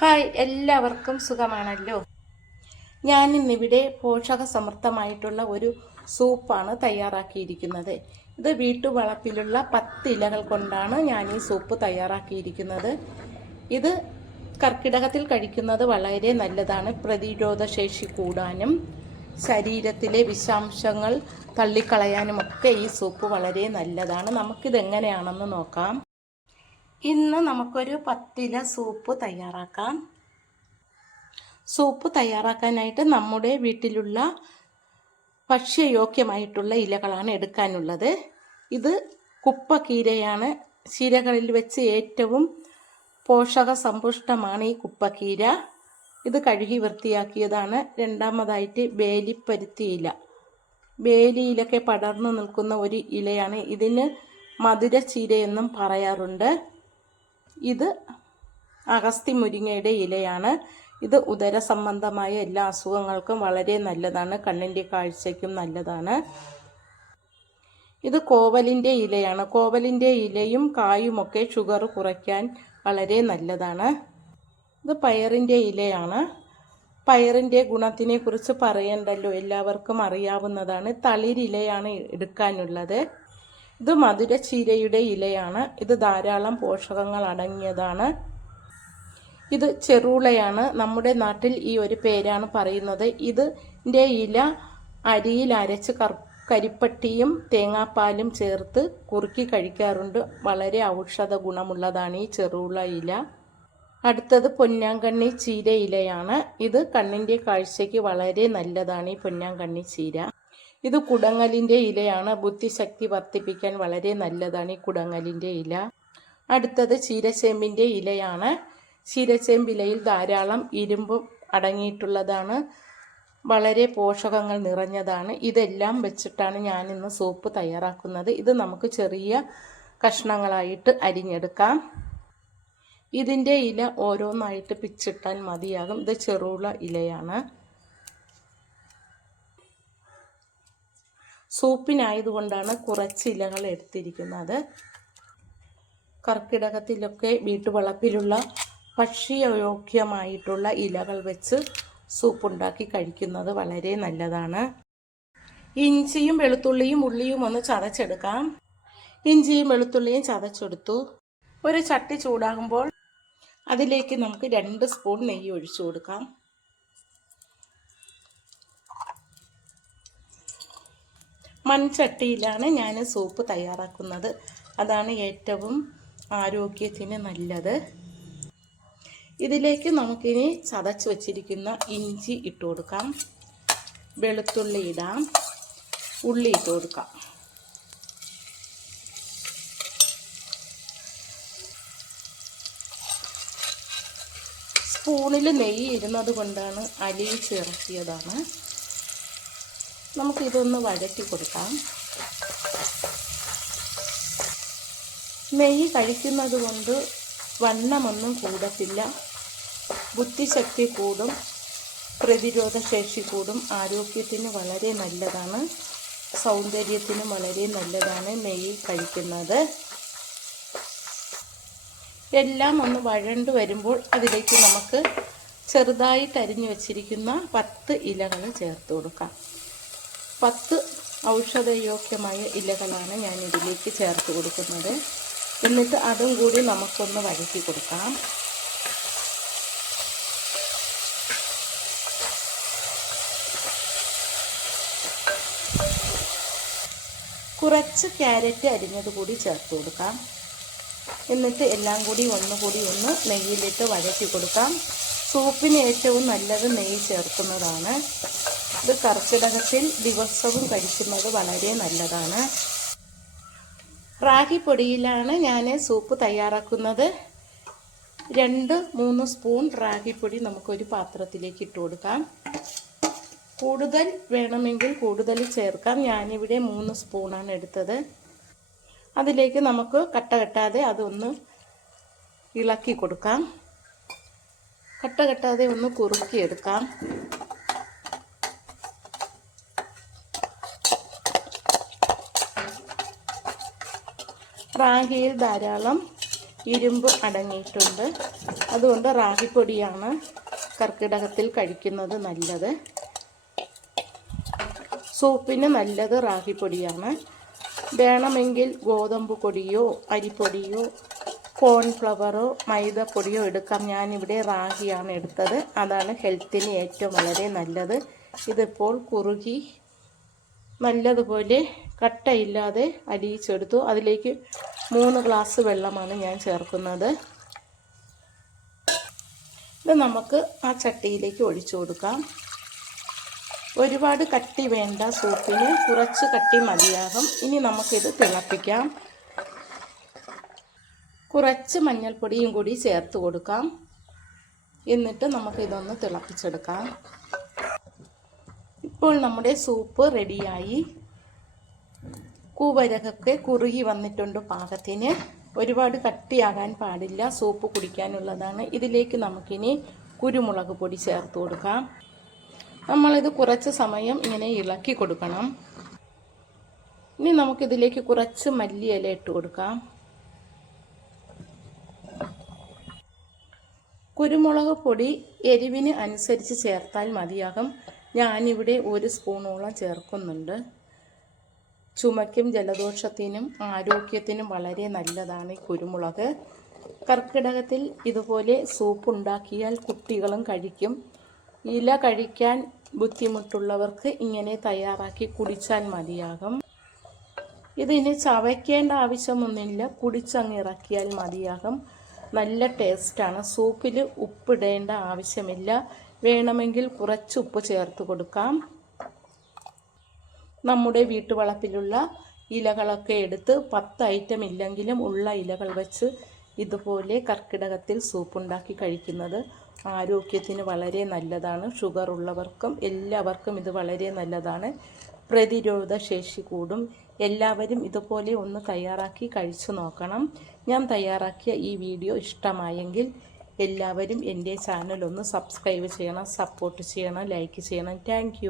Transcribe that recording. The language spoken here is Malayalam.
ഹായ്, എല്ലാവർക്കും സുഖമാണല്ലോ. ഞാനിന്നിവിടെ പോഷകസമൃദ്ധമായിട്ടുള്ള ഒരു സൂപ്പാണ് തയ്യാറാക്കിയിരിക്കുന്നത്. ഇത് വീട്ടുവളപ്പിലുള്ള 10 ഇലകൾ കൊണ്ടാണ് ഞാൻ ഈ സൂപ്പ് തയ്യാറാക്കിയിരിക്കുന്നത്. ഇത് കർക്കിടകത്തിൽ കഴിക്കുന്നത് വളരെ നല്ലതാണ്. പ്രതിരോധശേഷി കൂടാനും ശരീരത്തിലെ വിഷാംശങ്ങൾ തള്ളിക്കളയാനുമൊക്കെ ഈ സൂപ്പ് വളരെ നല്ലതാണ്. നമുക്കിതെങ്ങനെയാണെന്ന് നോക്കാം. ഇന്ന് നമുക്കൊരു 10 ഇല സൂപ്പ് തയ്യാറാക്കാം. സൂപ്പ് തയ്യാറാക്കാനായിട്ട് നമ്മുടെ വീട്ടിലുള്ള ഭക്ഷ്യയോഗ്യമായിട്ടുള്ള ഇലകളാണ് എടുക്കാനുള്ളത്. ഇത് കുപ്പക്കീരയാണ്. ചീരകളിൽ വെച്ച് ഏറ്റവും പോഷക സമ്പുഷ്ടമാണ് ഈ കുപ്പക്കീര. ഇത് കഴുകി വൃത്തിയാക്കിയതാണ്. രണ്ടാമതായിട്ട് വേലിപ്പരുത്തി ഇല. വേലിയിലൊക്കെ പടർന്നു നിൽക്കുന്ന ഒരു ഇലയാണ്. ഇതിന് മധുരച്ചീരയെന്നും പറയാറുണ്ട്. ഇത് അഗസ്തി മുരിങ്ങയുടെ ഇലയാണ്. ഇത് ഉദര സംബന്ധമായ എല്ലാ അസുഖങ്ങൾക്കും വളരെ നല്ലതാണ്. കണ്ണിൻ്റെ കാഴ്ചയ്ക്കും നല്ലതാണ്. ഇത് കോവലിൻ്റെ ഇലയാണ്. കോവലിൻ്റെ ഇലയും കായുമൊക്കെ ഷുഗർ കുറയ്ക്കാൻ വളരെ നല്ലതാണ്. ഇത് പയറിൻ്റെ ഇലയാണ്. പയറിൻ്റെ ഗുണത്തിനെ കുറിച്ച് പറയണ്ടല്ലോ, എല്ലാവർക്കും അറിയാവുന്നതാണ്. തളിരിലയാണ് എടുക്കാനുള്ളത്. ഇത് മധുരച്ചീരയുടെ ഇലയാണ്. ഇത് ധാരാളം പോഷകങ്ങൾ അടങ്ങിയതാണ്. ഇത് ചെറുളയാണ്. നമ്മുടെ നാട്ടിൽ ഈ ഒരു പേരാണ് പറയുന്നത്. ഇതിൻ്റെ ഇല അരിയിൽ അരച്ച് കരിപ്പട്ടിയും തേങ്ങാപ്പാലും ചേർത്ത് കുറുക്കി കഴിക്കാറുണ്ട്. വളരെ ഔഷധ ഗുണമുള്ളതാണ് ഈ ചെറുള ഇല. അടുത്തത് പൊന്നാങ്കണ്ണി ചീര ഇലയാണ്. ഇത് കണ്ണിൻ്റെ കാഴ്ചയ്ക്ക് വളരെ നല്ലതാണ് ഈ പൊന്നാങ്കണ്ണി ചീര. ഇത് കുടങ്ങലിൻ്റെ ഇലയാണ്. ബുദ്ധിശക്തി വർദ്ധിപ്പിക്കാൻ വളരെ നല്ലതാണ് ഈ കുടങ്ങലിൻ്റെ ഇല. അടുത്തത് ചീരച്ചേമ്പിൻ്റെ ഇലയാണ്. ചീരച്ചേമ്പിലയിൽ ധാരാളം ഇരുമ്പ് അടങ്ങിയിട്ടുള്ളതാണ്. വളരെ പോഷകങ്ങൾ നിറഞ്ഞതാണ്. ഇതെല്ലാം വെച്ചിട്ടാണ് ഞാനിന്ന് സൂപ്പ് തയ്യാറാക്കുന്നത്. ഇത് നമുക്ക് ചെറിയ കഷ്ണങ്ങളായിട്ട് അരിഞ്ഞെടുക്കാം. ഇതിൻ്റെ ഇല ഓരോന്നായിട്ട് പിച്ചിട്ടാൽ മതിയാകും. ഇത് ചെറുള ഇലയാണ്. സൂപ്പിനായതുകൊണ്ടാണ് കുറച്ച് ഇലകൾ എടുത്തിരിക്കുന്നത്. കർക്കിടകത്തിലൊക്കെ വീട്ടുവളപ്പിലുള്ള ഭക്ഷ്യയോഗ്യമായിട്ടുള്ള ഇലകൾ വെച്ച് സൂപ്പുണ്ടാക്കി കഴിക്കുന്നത് വളരെ നല്ലതാണ്. ഇഞ്ചിയും വെളുത്തുള്ളിയും ഉള്ളിയും ഒന്ന് ചതച്ചെടുക്കാം. ഇഞ്ചിയും വെളുത്തുള്ളിയും ചതച്ചെടുത്തു. ഒരു ചട്ടി ചൂടാകുമ്പോൾ അതിലേക്ക് നമുക്ക് 2 സ്പൂൺ നെയ്യ് ഒഴിച്ചു കൊടുക്കാം. മൺചട്ടിയിലാണ് ഞാൻ സൂപ്പ് തയ്യാറാക്കുന്നത്. അതാണ് ഏറ്റവും ആരോഗ്യത്തിന് നല്ലത്. ഇതിലേക്ക് നമുക്കിനി ചതച്ച് വച്ചിരിക്കുന്ന ഇഞ്ചി ഇട്ട് കൊടുക്കാം. വെളുത്തുള്ളി ഇടാം. ഉള്ളി ഇട്ട് കൊടുക്കാം. സ്പൂണിൽ നെയ്യ് ഇരുന്നത് കൊണ്ടാണ് അലിയിൽ ചേർത്തിയതാണ്. നമുക്കിതൊന്ന് വഴറ്റി കൊടുക്കാം. നെയ്യ് കഴിക്കുന്നത് കൊണ്ട് വണ്ണമൊന്നും കൂടത്തില്ല. ബുദ്ധിശക്തി കൂടും, പ്രതിരോധശേഷി കൂടും, ആരോഗ്യത്തിന് വളരെ നല്ലതാണ്, സൗന്ദര്യത്തിനും വളരെ നല്ലതാണ് നെയ്യ് കഴിക്കുന്നത്. എല്ലാം ഒന്ന് വഴണ്ട് വരുമ്പോൾ അതിലേക്ക് നമുക്ക് ചെറുതായിട്ട് അരിഞ്ഞു വച്ചിരിക്കുന്ന 10 ഇലകൾ ചേർത്ത് കൊടുക്കാം. 10 ഔഷധയോഗ്യമായ ഇലകളാണ് ഞാൻ ഇതിലേക്ക് ചേർത്ത് കൊടുക്കുന്നത്. എന്നിട്ട് അതും കൂടി നമുക്കൊന്ന് വഴറ്റി കൊടുക്കാം. കുറച്ച് ക്യാരറ്റ് അരിഞ്ഞത് കൂടി ചേർത്ത് കൊടുക്കാം. എന്നിട്ട് എല്ലാം കൂടി ഒന്നുകൂടി ഒന്ന് നെയ്യിലിട്ട് വഴറ്റി കൊടുക്കാം. സൂപ്പിന് ഏറ്റവും നല്ലത് നെയ്യ് ചേർക്കുന്നതാണ്. ഇത് കർക്കിടകത്തിൽ ദിവസവും കഴിക്കുന്നത് വളരെ നല്ലതാണ്. റാഗിപ്പൊടിയിലാണ് ഞാൻ സൂപ്പ് തയ്യാറാക്കുന്നത്. 2-3 സ്പൂൺ റാഗിപ്പൊടി നമുക്കൊരു പാത്രത്തിലേക്ക് ഇട്ട് കൊടുക്കാം. കൂടുതൽ വേണമെങ്കിൽ കൂടുതൽ ചേർക്കാം. ഞാനിവിടെ 3 സ്പൂണാണ് എടുത്തത്. അതിലേക്ക് നമുക്ക് കട്ട കെട്ടാതെ അതൊന്ന് ഇളക്കി കൊടുക്കാം. കട്ട കെട്ടാതെ ഒന്ന് കുറുക്കിയെടുക്കാം. റാഗിയിൽ ധാരാളം ഇരുമ്പ് അടങ്ങിയിട്ടുണ്ട്. അതുകൊണ്ട് റാഗിപ്പൊടിയാണ് കർക്കിടകത്തിൽ കഴിക്കുന്നത് നല്ലത്. സൂപ്പിന് നല്ലത് റാഗിപ്പൊടിയാണ്. വേണമെങ്കിൽ ഗോതമ്പ് പൊടിയോ അരിപ്പൊടിയോ കോൺഫ്ലവറോ മൈദപ്പൊടിയോ എടുക്കാം. ഞാനിവിടെ റാഗിയാണ് എടുത്തത്. അതാണ് ഹെൽത്തിന് ഏറ്റവും വളരെ നല്ലത്. ഇതിപ്പോൾ കുറുകി നല്ലതുപോലെ കട്ടയില്ലാതെ അലിയിച്ചെടുത്തു. അതിലേക്ക് 3 ഗ്ലാസ് വെള്ളമാണ് ഞാൻ ചേർക്കുന്നത്. ഇത് നമുക്ക് ആ ചട്ടിയിലേക്ക് ഒഴിച്ചു കൊടുക്കാം. ഒരുപാട് കട്ടി വേണ്ട സൂപ്പിന്, കുറച്ച് കട്ടി മതിയാകും. ഇനി നമുക്കിത് തിളപ്പിക്കാം. കുറച്ച് മഞ്ഞൾപ്പൊടിയും കൂടി ചേർത്ത് കൊടുക്കാം. എന്നിട്ട് നമുക്കിതൊന്ന് തിളപ്പിച്ചെടുക്കാം. ഇപ്പോൾ നമ്മുടെ സൂപ്പ് റെഡിയായി. കൂവരകൊക്കെ കുറുകി വന്നിട്ടുണ്ട് പാകത്തിന്. ഒരുപാട് കട്ടിയാകാൻ പാടില്ല, സൂപ്പ് കുടിക്കാനുള്ളതാണ്. ഇതിലേക്ക് നമുക്കിനി കുരുമുളക് പൊടി ചേർത്ത് കൊടുക്കാം. നമ്മളിത് കുറച്ച് സമയം ഇങ്ങനെ ഇളക്കി കൊടുക്കണം. ഇനി നമുക്കിതിലേക്ക് കുറച്ച് മല്ലിയില ഇട്ട് കൊടുക്കാം. കുരുമുളക് പൊടി എരിവിന് അനുസരിച്ച് ചേർത്താൽ മതിയാകും. ഞാനിവിടെ 1 സ്പൂണോളം ചേർക്കുന്നുണ്ട്. ചുമയ്ക്കും ജലദോഷത്തിനും ആരോഗ്യത്തിനും വളരെ നല്ലതാണ് ഈ കുരുമുളക്. കർക്കിടകത്തിൽ ഇതുപോലെ സൂപ്പ് ഉണ്ടാക്കിയാൽ കുട്ടികളും കഴിക്കും. ഇല കഴിക്കാൻ ബുദ്ധിമുട്ടുള്ളവർക്ക് ഇങ്ങനെ തയ്യാറാക്കി കുടിച്ചാൽ മതിയാകും. ഇതിന് ചവയ്ക്കേണ്ട ആവശ്യമൊന്നുമില്ല, കുടിച്ചങ്ങ് ഇറക്കിയാൽ മതിയാകും. നല്ല ടേസ്റ്റാണ്. സൂപ്പിൽ ഉപ്പിടേണ്ട ആവശ്യമില്ല. വേണമെങ്കിൽ കുറച്ച് ഉപ്പ് ചേർത്ത് കൊടുക്കാം. നമ്മുടെ വീട്ടുവളപ്പിലുള്ള ഇലകളൊക്കെ എടുത്ത് 10 ഐറ്റം ഇല്ലെങ്കിലും ഉള്ള ഇലകൾ വെച്ച് ഇതുപോലെ കർക്കിടകത്തിൽ സൂപ്പുണ്ടാക്കി കഴിക്കുന്നത് ആരോഗ്യത്തിന് വളരെ നല്ലതാണ്. ഷുഗർ ഉള്ളവർക്കും എല്ലാവർക്കും ഇത് വളരെ നല്ലതാണ്. പ്രതിരോധ ശേഷി കൂടും. എല്ലാവരും ഇതുപോലെ ഒന്ന് തയ്യാറാക്കി കഴിച്ചു നോക്കണം. ഞാൻ തയ്യാറാക്കിയ ഈ വീഡിയോ ഇഷ്ടമായെങ്കിൽ എല്ലാവരും എൻ്റെ ചാനൽ ഒന്ന് സബ്സ്ക്രൈബ് ചെയ്യണം, സപ്പോർട്ട് ചെയ്യണം, ലൈക്ക് ചെയ്യണം. താങ്ക്